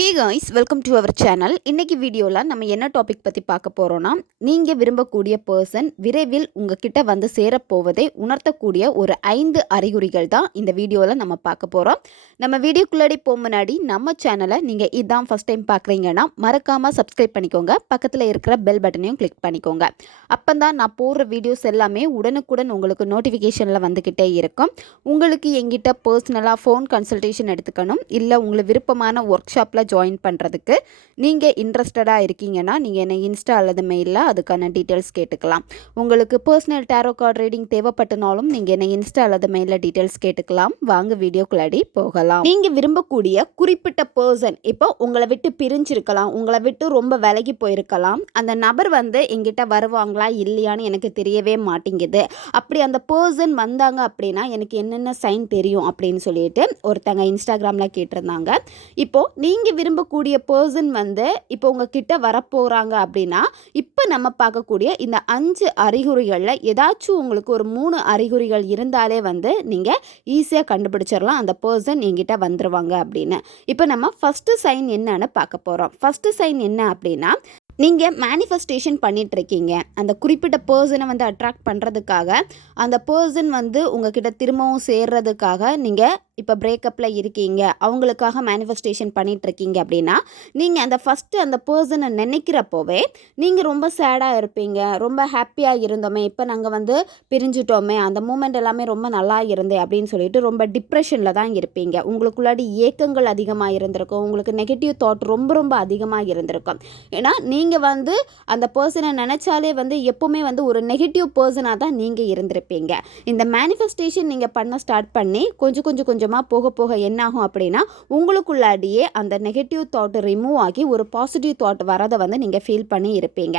Hey guys, welcome to our channel. இன்றைக்கி வீடியோவில் நம்ம என்ன டாபிக் பற்றி பார்க்க போகிறோன்னா, நீங்கள் விரும்பக்கூடிய பர்சன் விரைவில் உங்ககிட்ட வந்து சேரப்போவதை உணர்த்தக்கூடிய ஒரு 5 அறிகுறிகள் தான் இந்த வீடியோவில் நம்ம பார்க்க போகிறோம். நம்ம வீடியோக்குள்ளாடி முன்னாடி நம்ம சேனலை நீங்கள் இதான் ஃபஸ்ட் டைம் பார்க்குறீங்கன்னா மறக்காமல் சப்ஸ்கிரைப் பண்ணிக்கோங்க. பக்கத்தில் இருக்கிற பெல் பட்டனையும் கிளிக் பண்ணிக்கோங்க. அப்போ தான் நான் போடுற வீடியோஸ் எல்லாமே உடனுக்குடன் உங்களுக்கு நோட்டிஃபிகேஷனில் வந்துக்கிட்டே இருக்கும். உங்களுக்கு எங்கிட்ட பர்சனலாக ஃபோன் கன்சல்டேஷன் எடுத்துக்கணும், இல்லை உங்களுக்கு விருப்பமான ஒர்க் ஷாப்பில் ஜாயின் பண்ணுறதுக்கு நீங்கள் இன்ட்ரெஸ்டடாக இருக்கீங்கன்னா நீங்கள் என்னை இன்ஸ்டா அல்லது மெயிலில் அதுக்கான டீட்டெயில்ஸ் கேட்டுக்கலாம். உங்களுக்கு பர்சனல் டேரோ கார்டு ரீடிங் தேவைப்பட்டனாலும் நீங்கள் என்னை இன்ஸ்டா அல்லது மெயிலில் டீட்டெயில்ஸ் கேட்டுக்கலாம். வாங்க வீடியோக்குள்ளாடி போகலாம். நீங்கள் விரும்பக்கூடிய குறிப்பிட்ட பர்சன் இப்போ உங்களை விட்டு பிரிஞ்சிருக்கலாம், உங்களை விட்டு ரொம்ப விலகி போயிருக்கலாம். அந்த நபர் வந்து எங்கிட்ட வருவாங்களா இல்லையான்னு எனக்கு தெரியவே மாட்டேங்குது. அப்படி அந்த பர்சன் வந்தாங்க அப்படின்னா எனக்கு என்னென்ன சைன் தெரியும் அப்படின்னு சொல்லிட்டு ஒருத்தங்க இன்ஸ்டாகிராமில் கேட்டிருந்தாங்க. இப்போது நீங்கள் விரும்பக்கூடிய பர்சன் வந்து இப்போ உங்ககிட்ட வரப்போகிறாங்க அப்படின்னா இப்போ நம்ம பார்க்கக்கூடிய இந்த 5 அறிகுறிகளில் ஏதாச்சும் உங்களுக்கு ஒரு 3 அறிகுறிகள் இருந்தாலே வந்து நீங்கள் ஈஸியாக கண்டுபிடிச்சிடலாம் அந்த பர்சன் என்கிட்ட வந்துடுவாங்க அப்படின்னு. இப்போ நம்ம ஃபஸ்ட்டு சைன் என்னன்னு பார்க்க போகிறோம். ஃபஸ்ட்டு சைன் என்ன அப்படின்னா, நீங்கள் மேனிஃபெஸ்டேஷன் பண்ணிகிட்ருக்கீங்க. அந்த குறிப்பிட்ட பர்சனை வந்து அட்ராக்ட் பண்ணுறதுக்காக, அந்த பர்சன் வந்து உங்ககிட்ட திரும்பவும் சேர்றதுக்காக நீங்கள் இப்போ பிரேக்கப்பில் இருக்கீங்க, அவங்களுக்காக மேனிஃபெஸ்டேஷன் பண்ணிகிட்ருக்கீங்க அப்படின்னா, நீங்கள் அந்த ஃபஸ்ட்டு அந்த பர்சனை நினைக்கிறப்போவே நீங்கள் ரொம்ப சேடாக இருப்பீங்க. ரொம்ப ஹாப்பியாக இருந்தோமே, இப்போ நாங்கள் வந்து பிரிஞ்சுட்டோமே, அந்த மூமெண்ட் எல்லாமே ரொம்ப நல்லா இருந்தே அப்படின்னு சொல்லிட்டு ரொம்ப டிப்ரெஷனில் தான் இருப்பீங்க. உங்களுக்குள்ளாடி ஏக்கங்கள் அதிகமாக இருந்திருக்கும், உங்களுக்கு நெகட்டிவ் தாட் ரொம்ப ரொம்ப அதிகமாக இருந்திருக்கும். ஏன்னா நீங்கள் வந்து அந்த பர்சனை நினச்சாலே வந்து எப்போவுமே வந்து ஒரு நெகட்டிவ் பர்சனாக தான் நீங்கள் இருந்திருப்பீங்க. இந்த மேனிஃபெஸ்டேஷன் நீங்கள் பண்ண ஸ்டார்ட் பண்ணி கொஞ்சமாக போக போக என்னாகும் அப்படின்னா, உங்களுக்குள்ளாடியே அந்த நெகட்டிவ் தாட் ரிமூவ் ஆகி ஒரு பாசிட்டிவ் தாட் வரதை வந்து நீங்கள் ஃபீல் பண்ணி இருப்பீங்க.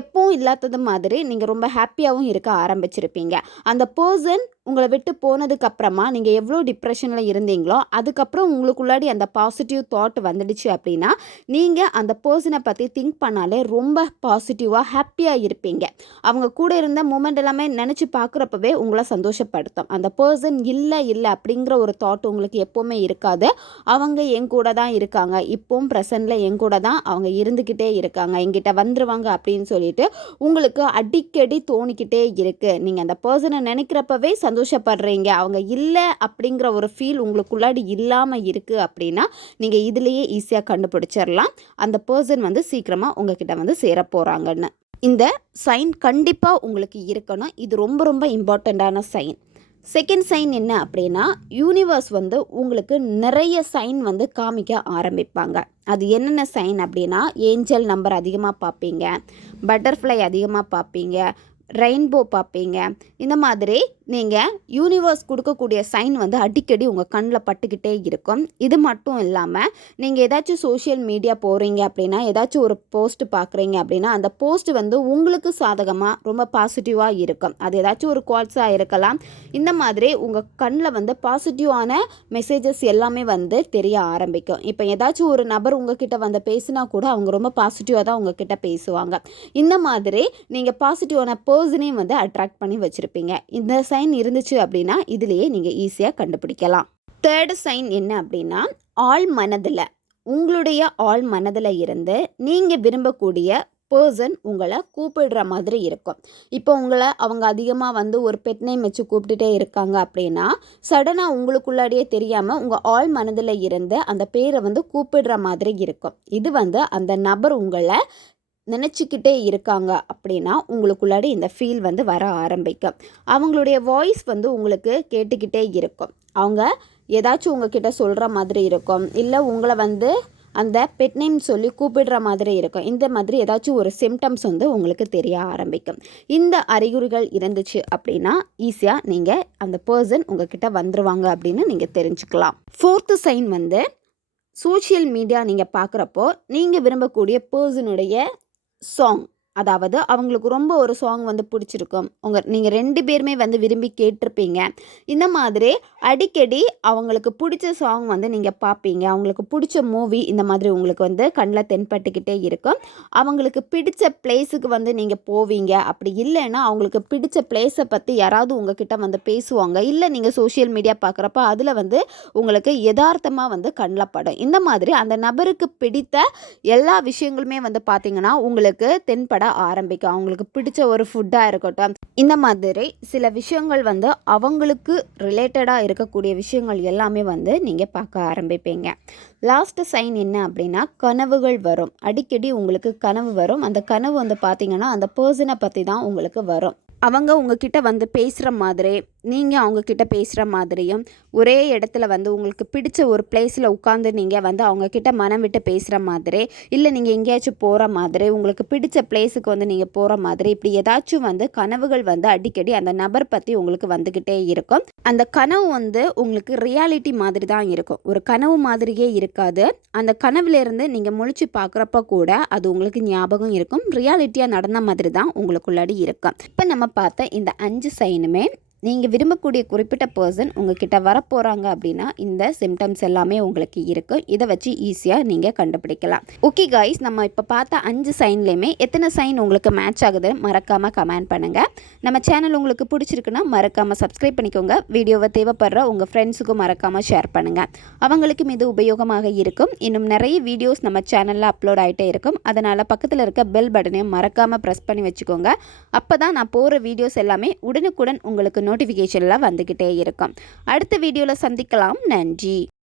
எப்பவும் இல்லாதது மாதிரி நீங்கள் ரொம்ப ஹாப்பியாகவும் இருக்க ஆரம்பிச்சிருப்பீங்க. அந்த பர்சன் உங்களை விட்டு போனதுக்கு அப்புறமா நீங்கள் எவ்வளோ டிப்ரெஷனில் இருந்தீங்களோ அதுக்கப்புறம் உங்களுக்குள்ளாடி அந்த பாசிட்டிவ் தாட் வந்துடுச்சு அப்படின்னா நீங்கள் அந்த பர்சனை பற்றி திங்க் பண்ணாலே ரொம்ப பாசிட்டிவாக ஹாப்பியாக இருப்பீங்க. அவங்க கூட இருந்த மூமெண்ட் எல்லாமே நினச்சி பார்க்குறப்பவே உங்களை சந்தோஷப்படுத்தும். அந்த பர்சன் இல்லை அப்படிங்கிற ஒரு தாட் உங்களுக்கு எப்போவுமே இருக்காது. அவங்க என் கூட தான் இருக்காங்க, இப்போவும் ப்ரெசண்டில் என் கூட தான் அவங்க இருந்துக்கிட்டே இருக்காங்க, என்கிட்ட வந்துருவாங்க அப்படின்னு சொல்லிட்டு உங்களுக்கு அடிக்கடி தோணிக்கிட்டே இருக்குது. நீங்கள் அந்த பர்சனை நினைக்கிறப்பவே சந்தோஷப்படுறீங்க. அவங்க இல்லை அப்படிங்கிற ஒரு ஃபீல் உங்களுக்குள்ளாடி இல்லாமல் இருக்குது அப்படின்னா நீங்கள் இதுலேயே ஈஸியாக கண்டுபிடிச்சிடலாம் அந்த பர்சன் வந்து சீக்கிரமாக உங்ககிட்ட வந்து சேர போகிறாங்கன்னு. இந்த சைன் கண்டிப்பாக உங்களுக்கு இருக்கணும். இது ரொம்ப ரொம்ப இம்பார்ட்டண்ட்டான சைன். செகண்ட் சைன் என்ன அப்படின்னா, யூனிவர்ஸ் வந்து உங்களுக்கு நிறைய சைன் வந்து காமிக்க ஆரம்பிப்பாங்க. அது என்னென்ன சைன் அப்படின்னா, ஏஞ்சல் நம்பர் அதிகமாக பார்ப்பீங்க, பட்டர்ஃப்ளை அதிகமாக பார்ப்பீங்க, ரெயின்போ பார்ப்பீங்க. இந்த மாதிரி நீங்கள் யூனிவர்ஸ் கொடுக்கக்கூடிய சைன் வந்து அடிக்கடி உங்கள் கண்ணில் பட்டுக்கிட்டே இருக்கும். இது மட்டும் இல்லாமல் நீங்கள் ஏதாச்சும் சோஷியல் மீடியா போகிறீங்க அப்படின்னா, ஏதாச்சும் ஒரு போஸ்ட் பார்க்குறீங்க அப்படின்னா அந்த போஸ்ட் வந்து உங்களுக்கு சாதகமாக ரொம்ப பாசிட்டிவாக இருக்கும். அது ஏதாச்சும் ஒரு குவாட்ஸாக இருக்கலாம். இந்த மாதிரி உங்கள் கண்ணில் வந்து பாசிட்டிவான மெசேஜஸ் எல்லாமே வந்து தெரிய ஆரம்பிக்கும். இப்போ ஏதாச்சும் ஒரு நபர் உங்ககிட்ட வந்து பேசினா கூட அவங்க ரொம்ப பாசிட்டிவாக தான் உங்ககிட்ட பேசுவாங்க. இந்த மாதிரி நீங்கள் பாசிட்டிவான பர்சனையும் வந்து அட்ராக்ட் பண்ணி வச்சுருப்பீங்க. இந்த சைன் இருந்துச்சு அப்படின்னா இதுலேயே நீங்கள் ஈஸியாக கண்டுபிடிக்கலாம். தேர்டு சைன் என்ன அப்படின்னா, ஆழ் மனதில், உங்களுடைய ஆழ் மனதில் இருந்து நீங்கள் விரும்பக்கூடிய பர்சன் உங்களை கூப்பிடுற மாதிரி இருக்கும். இப்போ உங்களை அவங்க அதிகமாக வந்து ஒரு பெட் நேம் வச்சு கூப்பிட்டுட்டே இருக்காங்க அப்படின்னா சடனாக உங்களுக்குள்ளாடியே தெரியாமல் உங்கள் ஆழ் மனதில் இருந்து அந்த பேரை வந்து கூப்பிடுற மாதிரி இருக்கும். இது வந்து அந்த நபர் உங்களை நினச்சிக்கிட்டே இருக்காங்க அப்படின்னா உங்களுக்குள்ளாடி இந்த ஃபீல் வந்து வர ஆரம்பிக்கும். அவங்களுடைய வாய்ஸ் வந்து உங்களுக்கு கேட்டுக்கிட்டே இருக்கும். அவங்க ஏதாச்சும் உங்ககிட்ட சொல்கிற மாதிரி இருக்கும், இல்லை உங்களை வந்து அந்த பெட் நேம் சொல்லி கூப்பிடுற மாதிரி இருக்கும். இந்த மாதிரி ஏதாச்சும் ஒரு சிம்டம்ஸ் வந்து உங்களுக்கு தெரிய ஆரம்பிக்கும். இந்த அறிகுறிகள் இருந்துச்சு அப்படின்னா ஈஸியாக நீங்கள் அந்த பர்சன் உங்ககிட்ட வந்துருவாங்க அப்படின்னு நீங்கள் தெரிஞ்சுக்கலாம். ஃபோர்த்து சைன் வந்து, சோஷியல் மீடியா நீங்கள் பார்க்குறப்போ நீங்கள் விரும்பக்கூடிய பர்சனுடைய சாங் அதாவது அவங்களுக்கு ரொம்ப ஒரு சாங் வந்து பிடிச்சிருக்கும். நீங்கள் 2 பேருமே வந்து விரும்பி கேட்டிருப்பீங்க. இந்த மாதிரி அடிக்கடி அவங்களுக்கு பிடிச்ச சாங் வந்து நீங்கள் பார்ப்பீங்க. அவங்களுக்கு பிடிச்ச மூவி இந்த மாதிரி உங்களுக்கு வந்து கண்ல தென்பட்டுக்கிட்டே இருக்கும். அவங்களுக்கு பிடிச்ச பிளேஸுக்கு வந்து நீங்கள் போவீங்க. அப்படி இல்லைன்னா அவங்களுக்கு பிடிச்ச பிளேஸை பற்றி யாராவது உங்ககிட்ட வந்து பேசுவாங்க. இல்லை நீங்கள் சோஷியல் மீடியா பார்க்குறப்ப அதில் வந்து உங்களுக்கு எதார்த்தமாக வந்து கண்ல படும். இந்த மாதிரி அந்த நபருக்கு பிடித்த எல்லா விஷயங்களுமே வந்து பார்த்தீங்கன்னா உங்களுக்கு தென்பட ஆரம்பிக்கும். அவங்களுக்கு பிடிச்ச ஒரு ஃபுட்டாக இருக்கட்டும், இந்த மாதிரி சில விஷயங்கள் வந்து அவங்களுக்கு ரிலேட்டடாக இருக்கக்கூடிய விஷயங்கள் எல்லாமே வந்து நீங்கள் பார்க்க ஆரம்பிப்பீங்க. லாஸ்ட் சைன் என்ன அப்படின்னா, கனவுகள் வரும். அடிக்கடி உங்களுக்கு கனவு வரும். அந்த கனவு வந்து பார்த்தீங்கன்னா அந்த பர்சனை பற்றி தான் உங்களுக்கு வரும். அவங்க உங்ககிட்ட வந்து பேசுகிற மாதிரி, நீங்கள் அவங்கக்கிட்ட பேசுகிற மாதிரியும், ஒரே இடத்துல வந்து உங்களுக்கு பிடிச்ச ஒரு பிளேஸில் உட்காந்து நீங்கள் வந்து அவங்கக்கிட்ட மனம் விட்டு பேசுகிற மாதிரி, இல்லை நீங்கள் எங்கேயாச்சும் போகிற மாதிரி, உங்களுக்கு பிடிச்ச பிளேஸுக்கு வந்து நீங்கள் போகிற மாதிரி, இப்படி ஏதாச்சும் வந்து கனவுகள் வந்து அடிக்கடி அந்த நபர் பற்றி உங்களுக்கு வந்துக்கிட்டே இருக்கும். அந்த கனவு வந்து உங்களுக்கு ரியாலிட்டி மாதிரி தான் இருக்கும். ஒரு கனவு மாதிரியே இருக்காது. அந்த கனவுலேருந்து நீங்கள் முழிச்சு பார்க்குறப்ப கூட அது உங்களுக்கு ஞாபகம் இருக்கும். ரியாலிட்டியாக நடந்த மாதிரி தான் உங்களுக்குள்ளாடி இருக்கும். இப்போ நம்ம பார்த்த இந்த 5 சைனுமே நீங்கள் விரும்பக்கூடிய குறிப்பிட்ட பர்சன் உங்ககிட்ட வரப்போகிறாங்க அப்படின்னா இந்த சிம்டம்ஸ் எல்லாமே உங்களுக்கு இருக்கும். இதை வச்சு ஈஸியாக நீங்கள் கண்டுபிடிக்கலாம். ஓகே காய்ஸ், நம்ம இப்போ பார்த்த 5 சைன்லேயுமே எத்தனை சைன் உங்களுக்கு மேட்ச் ஆகுதுன்னு மறக்காமல் கமெண்ட் பண்ணுங்கள். நம்ம சேனல் உங்களுக்கு பிடிச்சிருக்குன்னா மறக்காமல் சப்ஸ்கிரைப் பண்ணிக்கோங்க. வீடியோவை தேவைப்படுற உங்கள் ஃப்ரெண்ட்ஸுக்கும் மறக்காமல் ஷேர் பண்ணுங்கள். அவங்களுக்கும் இது உபயோகமாக இருக்கும். இன்னும் நிறைய வீடியோஸ் நம்ம சேனலில் அப்லோட் ஆகிட்டே இருக்கும். அதனால் பக்கத்தில் இருக்க பெல் பட்டனையும் மறக்காமல் ப்ரெஸ் பண்ணி வச்சுக்கோங்க. அப்போ தான் நான் போகிற வீடியோஸ் எல்லாமே உடனுக்குடன் உங்களுக்கு நோட்டிஃபிகேஷனில் வந்துக்கிட்டே இருக்கும். அடுத்த வீடியோவில் சந்திக்கலாம். நன்றி.